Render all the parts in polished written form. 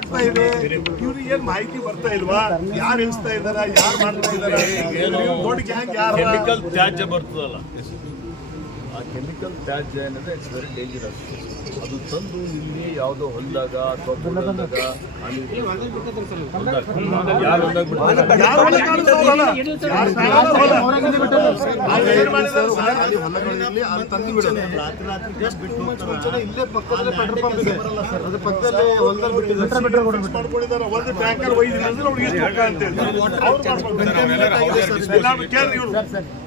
ಆಗ್ತಾ ಇದೆ, ಇವ್ರಿಗೆ ಏನ್ ಮಾಹಿತಿ ಬರ್ತಾ ಇಲ್ವಾ? ಯಾರು ಇಳಿಸ್ತಾ ಇದಾರ, ಯಾರು ಮಾಡ್ತಾ ಇದಾರ? ದೊಡ್ಡ ಗ್ಯಾಂಗ್ ಯಾರು? ಕೆಮಿಕಲ್ ತ್ಯಾಜ್ಯ ಬರ್ತದಲ್ಲ, ಆ ಕೆಮಿಕಲ್ ತ್ಯಾಜ್ಯ ಏನಂದ್ರೆ ಇಟ್ಸ್ ವೆರಿ ಡೇಂಜರಸ್. ಅದು ತಂದು ಇಲ್ಲಿ ಯಾವುದೋ ಹೊಲದಾಗ ಅಥವಾ ಹೊಲದಾಗ ಯಾರು ಒಂದು ಟ್ಯಾಂಕರ್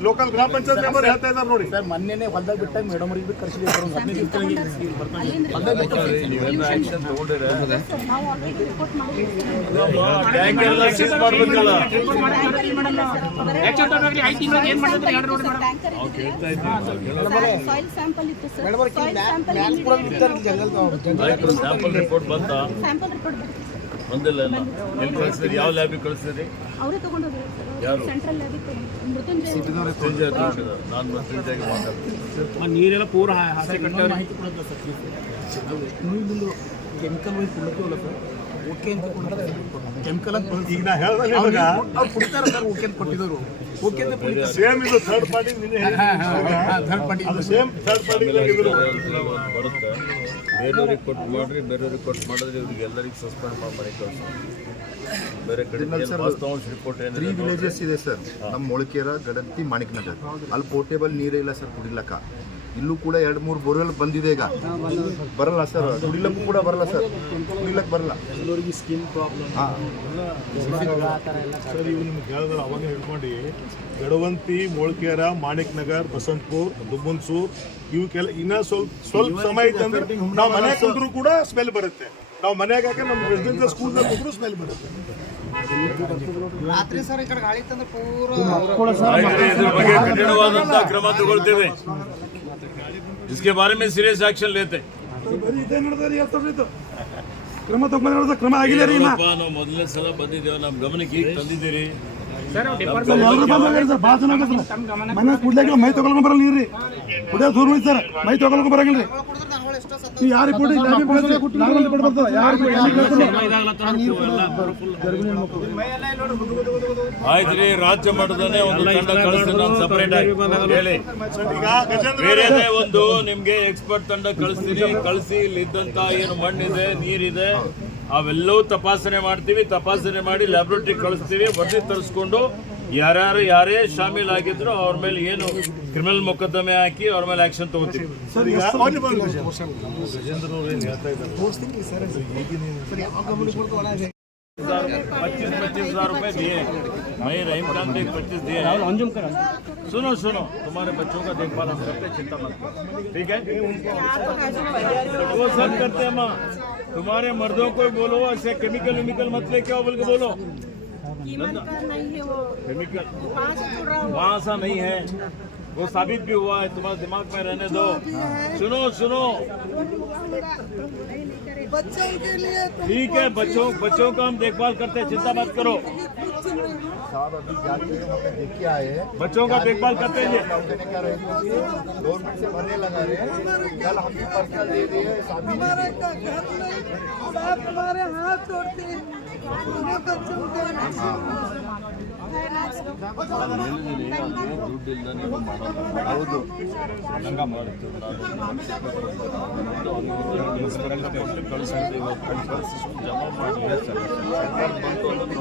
ಲೋಕಲ್ ಗ್ರಾಮ ಪಂಚಾಯತ್ ಮೆಂಬರ್ ಹೇಳ್ತಾ ಇದ್ದಾರೆ ನೋಡಿ ಸರ್. ಮೊನ್ನೆ ಹೊಲದಾಗ ಬಿಟ್ಟಾಗ ಮೇಡಮ್ ಅವ್ರಿಗೆ ಸ್ಯಾಂಪಲ್ ರಿಪೋರ್ಟ್ ಬಂತ? ಬಂದಿಲ್ಲ. ಎಲ್ಲಿ ಕಳಿಸಿದ್ರಿ? ಯಾವ ಲ್ಯಾಬಿಗೆ ಕಳಿಸಿದ್ರಿ? ಯಾರು? ನಾನು ಮೃತ್ಯುಂಜಯಗೆ ಮಾತಾಡ್ತೀನಿ. ನೀರೆಲ್ಲ ಪೂರ ಕೆಮಿಕಲ್ ಕೊಡ್ತೀವಲ್ಲ ಸರ್, ಓಕೆ ಅಂತ ಕೆಮಿಕಲ್ ಅಂತ ಈಗ ನಾ ಹೇಳ್ದಲ್ಲ ಅವ್ರು ಕುಡಿತಾರೆ ಸರ್. ಓಕೆ ಅಂತ ಕೊಟ್ಟಿದ್ರು, ಓಕೆ ಅಂತ ಸೇಮ್ ಇದು third party third party same third party ಬರುತ್ತೆ. ಬೇರೆಯವ್ರಿಗೆ ಕೊಟ್ಟು ಮಾಡ್ರಿ, ಬೇರೆಯವ್ರಿಗೆ ಕೊಟ್ಟು ಮಾಡಿದ್ರೆ ಇವ್ರಿಗೆ ಎಲ್ಲರಿಗೂ ಸಸ್ಪೆಂಡ್ ಮಾಡಿ ಕಳಿಸಿ. ಬೇರೆ ಕಡೆ ರಿಪೋರ್ಟ್ ಏನು? 3 ವಿಲೇಜಸ್ ಇದೆ ಸರ್. ನಮ್ಮ ಮೊಳಕೆರ, ಗಡತ್ತಿ, ಮಾಣಿಕ್ ನಗರ್. ಅಲ್ಲಿ ಪೋರ್ಟೇಬಲ್ ನೀರೇ ಇಲ್ಲ ಸರ್ ಕುಡಿಲಕ್ಕ. ಇಲ್ಲೂ ಕೂಡ 2-3 ಬೋರ್ವೆಲ್ ಬಂದಿದೆ. ಈಗ ಬರಲ್ಲ ಸರ್, ಕುಡಿಲಕ್ಕೂ ಕೂಡ ಬರಲ್ಲ ಸರ್, ಕುಡಿಲಕ್ಕೆ ಬರಲ್ಲ. Skin problem sir. ಇವು ನಿಮ್ಗೆ ಹೇಳಿದ್ರೆ ಅವಾಗ ಹಿಡ್ಕೊಂಡು ಗಡವಂತಿ, ಮೊಳಕೆರ, ಮಾಣಿಕ್ ನಗರ್, ಬಸಂತಪುರ್, ದುಬ್ಬನ್ಸೂರ್ ಇವಕ್ಕೆಲ್ಲ ಇನ್ನೂ ಸ್ವಲ್ಪ ಸಮಯ ಇತ್ತಂದ್ರೆ ನಾವು ಮನೆಗೆ ಕುಂತ್ರು ಕೂಡ ಸ್ಮೆಲ್ ಬರುತ್ತೆ. ನಾವು ಮನೆಯಾಗ ನಮ್ಮ ರೆಸಿಡೆನ್ಸಿಯಲ್ ಸ್ಕೂಲ್ದಾಗ ಕುಂತ್ರು ಸ್ಮೆಲ್ ಬರುತ್ತೆ. ರಾತ್ರಿ ಸರ್ ಈ ಕಡೆ ಗಾಳಿ ತಂದ್ರೆ ಪೂರ ಇದ್ರ ಬಗ್ಗೆ ಕಠಿಣವಾದಂತಹ ಕ್ರಮ ತಗೊಳ್ತೇವೆ. इसके बारे में सीरियस एक्शन लेते. ಕ್ರಮ ತಗೊಂಡ್ರೆ ಕ್ರಮ ಆಗಿಲ್ಲ ರೀ. ನಾವು ಮೊದಲನೇ ಸಲ ಬಂದಿದ್ದೇವೆ, ನಮ್ಮ ಗಮನಕ್ಕೆ ಈಗ ತಂದಿದ್ದೀರಿ. ಮನೆ ಕುಡ್ಲಾಗಿಲ್ಲ, ಮೈ ತಗೊಳಕ್ ಬರಲ್ಲ ನೀರ್ರಿ. ಕುಡಿಯೋ ದೂರ ಹೋಯ್ತು ಸರ್, ಮೈ ತಗೊಳಕ್ ಬರಂಗಿಲ್ಲ. ಯಾರು ಆಯ್ತ್ರಿ, ರಾಜ್ಯ ಮಟ್ಟದಲ್ಲೇ ಒಂದು ತಂಡ ಕಳಿಸ್ತೀನಿ ನಾನು ಸಪರೇಟ್ ಆಗಿ. ಹೇಳಿ, ಬೇರೆದೇ ಒಂದು ನಿಮ್ಗೆ ಎಕ್ಸ್ಪರ್ಟ್ ತಂಡ ಕಳಿಸ್ತೀನಿ. ಕಳಿಸಿ ಇಲ್ಲಿದ್ದಂತ ಏನು ಮಣ್ಣಿದೆ, ನೀರಿದೆ, ಅವೆಲ್ಲವೂ ತಪಾಸಣೆ ಮಾಡ್ತೀವಿ. ತಪಾಸಣೆ ಮಾಡಿ ಲ್ಯಾಬ್ರೋಟರಿ ಕಳಿಸ್ತೀವಿ. ವರದಿ ತರಿಸ್ಕೊಂಡು ಯಾರೇ ಶಾಮೀಲ್ ಆಗಿದ್ರು ಅವ್ರ ಮೇಲೆ ಏನು ಕ್ರಿಮಿನಲ್ ಮೊಕದ್ದಮೆ ಹಾಕಿ ಅವ್ರ ಮೇಲೆ ಆಕ್ಷನ್ ತಗೋತೀವಿ. ಸರ್, ಈಗ ಗಜೇಂದ್ರ ಅವ್ರು ಏನು ಹೇಳ್ತಾ ಇದ್ದಾರೆ? 25,000 रुपए दिए. मैं रहीम खान को 25 दिए हैं. सुनो तुम्हारे बच्चों का देखभाल हम करते, चिंता मत करो, ठीक है? वो सब करते हैं माँ. तुम्हारे मर्दों को बोलो ऐसे केमिकल मत लेके आओ, बोल के बोलो. केमिकल वहाँ सा नहीं है, वो साबित भी हुआ है. तुम्हारे दिमाग में रहने दो. सुनो बच्चों के लिए ठीक है, बच्चों का हम देखभाल करते हैं, चिंता मत करो. साहब अभी जाके वहाँ पे देख के आए हैं, बच्चों का देखभाल करते हैं. गवर्नमेंट से भरने लगा रहे हैं. कल हम भी पर्सनल दे रहे हैं. हमारे का घर नहीं, आप हमारे हाथ छोड़ते हैं. बच्चों के ದುಡ್ಡಿಂದ ನೀವು ಮಾಡೋದು ಹಂಗ ಮಾಡ್ತೀವಿ. ಕಳಿಸ್ತೀವಿ, ಜಮಾ ಮಾಡಿ ಸರ್ಕಾರ ಬಂತು ಅಂದ್ರೆ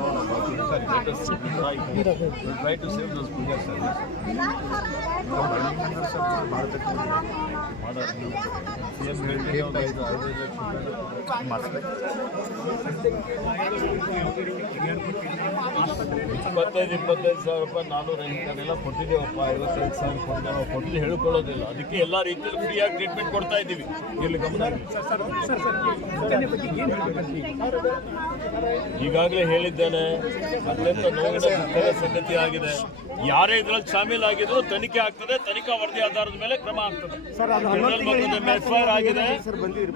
try to save those figures. $25,000 ನಾನು ರೈತರಿಗೆಲ್ಲ ಕೊಟ್ಟಿದ್ದೇವಪ್ಪ. 55,000 ಕೊಟ್ಟಿದ್ದೇವೆ. ಕೊಟ್ಟು ಹೇಳ್ಕೊಳ್ಳೋದಿಲ್ಲ. ಅದಕ್ಕೆ ಎಲ್ಲ ರೀತಿಯಲ್ಲಿ ಫ್ರೀಯಾಗಿ ಟ್ರೀಟ್ಮೆಂಟ್ ಕೊಡ್ತಾ ಇದ್ದೀವಿ. ಇಲ್ಲಿ ಗಮನ ಈಗಾಗಲೇ ಹೇಳಿದ್ದೇನೆ, ಅತ್ಯಂತ ನೋವಿನ ದುಃಖದ ಸಂಗತಿ ಆಗಿದೆ. ಯಾರೇ ಇದರಲ್ಲಿ ಶಾಮೀಲ್ ಆಗಿದ್ರು ತನಿಖೆ ಆಗ್ತದೆ. ತನಿಖಾ ವರದಿ ಆಧಾರದ ಮೇಲೆ ಕ್ರಮ ಆಗ್ತದೆ. ಎಫ್ಐಆರ್ ಆಗಿದೆ,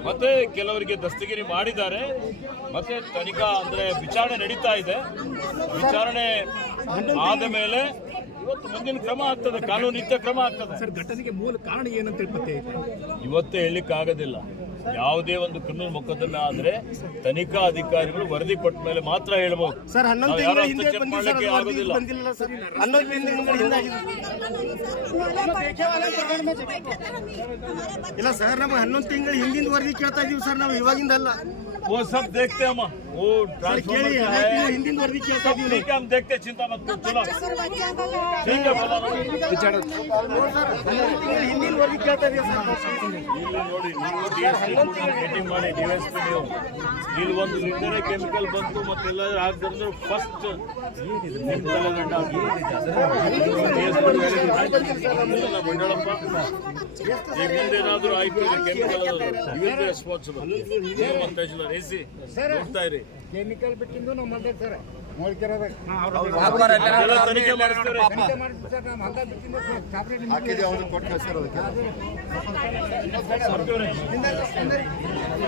ಮತ್ತೆ ಕೆಲವರಿಗೆ ದಸ್ತಗಿರಿ ಮಾಡಿದ್ದಾರೆ, ಮತ್ತೆ ತನಿಖಾ ಅಂದ್ರೆ ವಿಚಾರಣೆ ನಡೀತಾ ಇದೆ. ವಿಚಾರಣೆ ಆದ ಮೇಲೆ ಇವತ್ತು ಮುಂದಿನ ಕ್ರಮ ಆಗ್ತದೆ, ಕಾನೂನಿತ್ಯ ಕ್ರಮ ಆಗ್ತದೆ. ಸರ್, ಘಟನೆಗೆ ಮೂಲ ಕಾರಣ ಏನಂತ ಇವತ್ತೇ ಹೇಳಲಿಕ್ಕೆ ಆಗೋದಿಲ್ಲ. ಯಾವುದೇ ಒಂದು ಕ್ರಿಮಿನಲ್ ಮೊಕದ್ದಮೆ ಆದ್ರೆ ತನಿಖಾ ಅಧಿಕಾರಿಗಳು ವರದಿ ಕೊಟ್ಟ ಮೇಲೆ ಮಾತ್ರ ಹೇಳ್ಬೋದು. ಸರ್ 11 ನಾವು ತಿಂಗಳ ಯಾರು ಹಿಂದೆ ಹಸ್ತಕ್ಷೇಪ ಬಂದಿಲ್ಲ ಮಾಡ್ಲಿಕ್ಕೆ ಸರ್, ಆಗೋದಿಲ್ಲ. ಬಂದಿಲ್ಲ ಸರ್ 11 ತಿಂಗಳ ಹಿಂದೆ ಆಗಿದೆ. ಇಲ್ಲ ಸರ್, ನಾವು 11 ತಿಂಗಳ ಹಿಂದಿನ ವರದಿ ಕೇಳ್ತಾ ಇದೀವಿ ಸರ್, ನಾವು ಇವಾಗಿಂದ ಅಲ್ಲ. वो सब देखते हम वो ಕೇಳಿ ट्रांसफॉर्मर 11 ತಿಂಗಳ ಹಿಂದಿನ ವರದಿ ಕೇಳ್ತಾ सब ಇದೀವಿ. ठीक है, हम देखते हैं, चिंता मत करो, चलो ठीक है बोला ನೋಡಿ. ಹಿಂದಿನ ವರದಿ ಕೇಳ್ತಾ ಇದೀವಿ ಸರ್. ಇಲ್ಲಿ ನೋಡಿ ನೀವು ಮೀಟಿಂಗ್ ಮಾಡಿ DSP ನೀವು ಇಲ್ಲಿ ಒಂದು ಲಿಟರ್ ಕೆಮಿಕಲ್ ಬಂತು ಮತ್ತೆಲ್ಲ ಹಾಕಿದ್ರೆ ಫಸ್ಟ್ ನಿಮ್ಮ ತಲೆಗಂಡ ಮಂಡಳಪ್ಪ ಈಗ ಮುಂದೇನಾದ್ರೂ ಆಯ್ತು ಕೆಮಿಕಲ್ ರೆಸ್ಪಾನ್ಸಿಬಲ್ ಎಸಿ ನೋಡ್ತಾ ಇರಿ. ಕೆಮಿಕಲ್ ಬಿಟ್ಟಿಂದು ನಾವು ಮಾಡ್ತಾರೆ ಸರ್, ಮೊಳಕೆರದಾಗ ಎಲ್ಲ ತನಿಖೆ ಮಾಡಿಸ್ತಾರೆ. ಹಾಕಿದೆ ಅವ್ರು ಕೊಟ್ಟು ಸರ್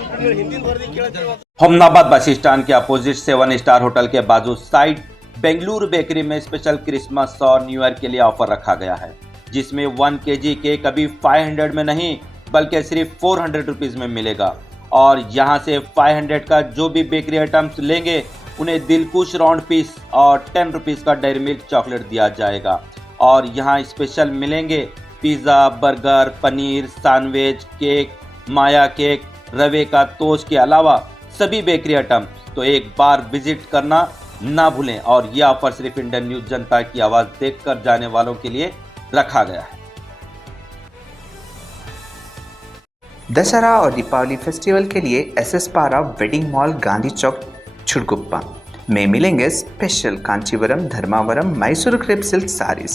ಅದಕ್ಕೆ ಹಿಂದಿನ ವರದಿ ಕೇಳ್ತೀವಿ. हमनाबाद बस स्टैंड के अपोजिट 7 स्टार होटल के बाजू साइड बेंगलुरु बेकरी में स्पेशल क्रिसमस और न्यू ईयर के लिए ऑफर रखा गया है, जिसमें 1 kg केक अभी 500 में नहीं बल्कि सिर्फ 400 रुपीज़ में मिलेगा। और यहाँ से 500 का जो भी बेकरी आइटम्स लेंगे उन्हें दिलकुश राउंड पीस और 10 रुपीज़ का डेयरी मिल्क चॉकलेट दिया जाएगा। और यहाँ स्पेशल मिलेंगे pizza, burger, paneer, sandwich, cake, माया केक, रवे का टोस्ट के अलावा सभी बेकरी आइटम। तो एक बार विजिट करना ना भूलें। और यह ऑफर सिर्फ इंडियन न्यूज जनता की आवाज़ देखकर जाने वालों के लिए रखा गया है। दशहरा और दीपावली फेस्टिवल के लिए SS पारा वेडिंग मॉल गांधी चौक छुड़गुप्पा में मिलेंगे special Kanchivaram, Dharmavaram, Mysore crepe silk saris,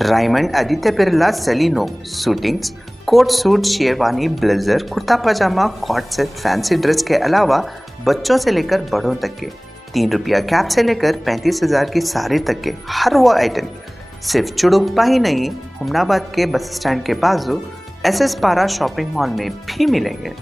Raymond, Aditya Birla, सेलिनो suitings, coat suit, sherwani, blazer, kurta pyjama, कॉट सेट, फैंसी ड्रेस के अलावा बच्चों से लेकर बड़ों तक के 3 रुपया कैप से लेकर 35,000 की साड़ी तक के हर वो आइटम सिर्फ चुड़ुप्पा ही नहीं, हुमनाबाद के बस स्टैंड के बाजू SS पारा शॉपिंग मॉल में भी मिलेंगे।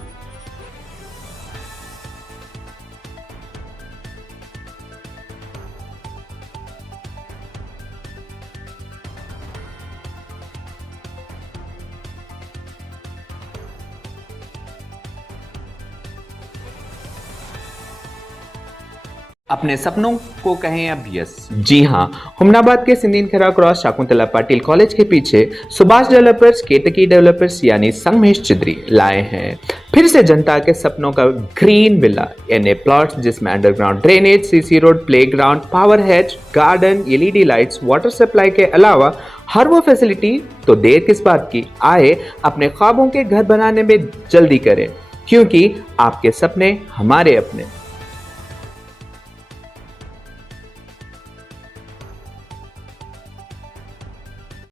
अपने सपनों को कहें अब यस। जी हाँ, हुमनाबाद के सिंदीन खेरा क्रॉस शाकुंतला पाटिल कॉलेज के पीछे सुभाष डेवलपर्स, केतकी डेवलपर्स यानी संग महेश चिद्री लाए हैं फिर से जनता के सपनों का ग्रीन विला यानी प्लॉट्स, जिसमें underground drainage, CC road, playground, power hatch, garden, LED lights, water supply के अलावा हर वो फैसिलिटी। तो देर किस बात की, आए अपने ख्वाबों के घर बनाने में जल्दी करें, क्योंकि आपके सपने हमारे अपने।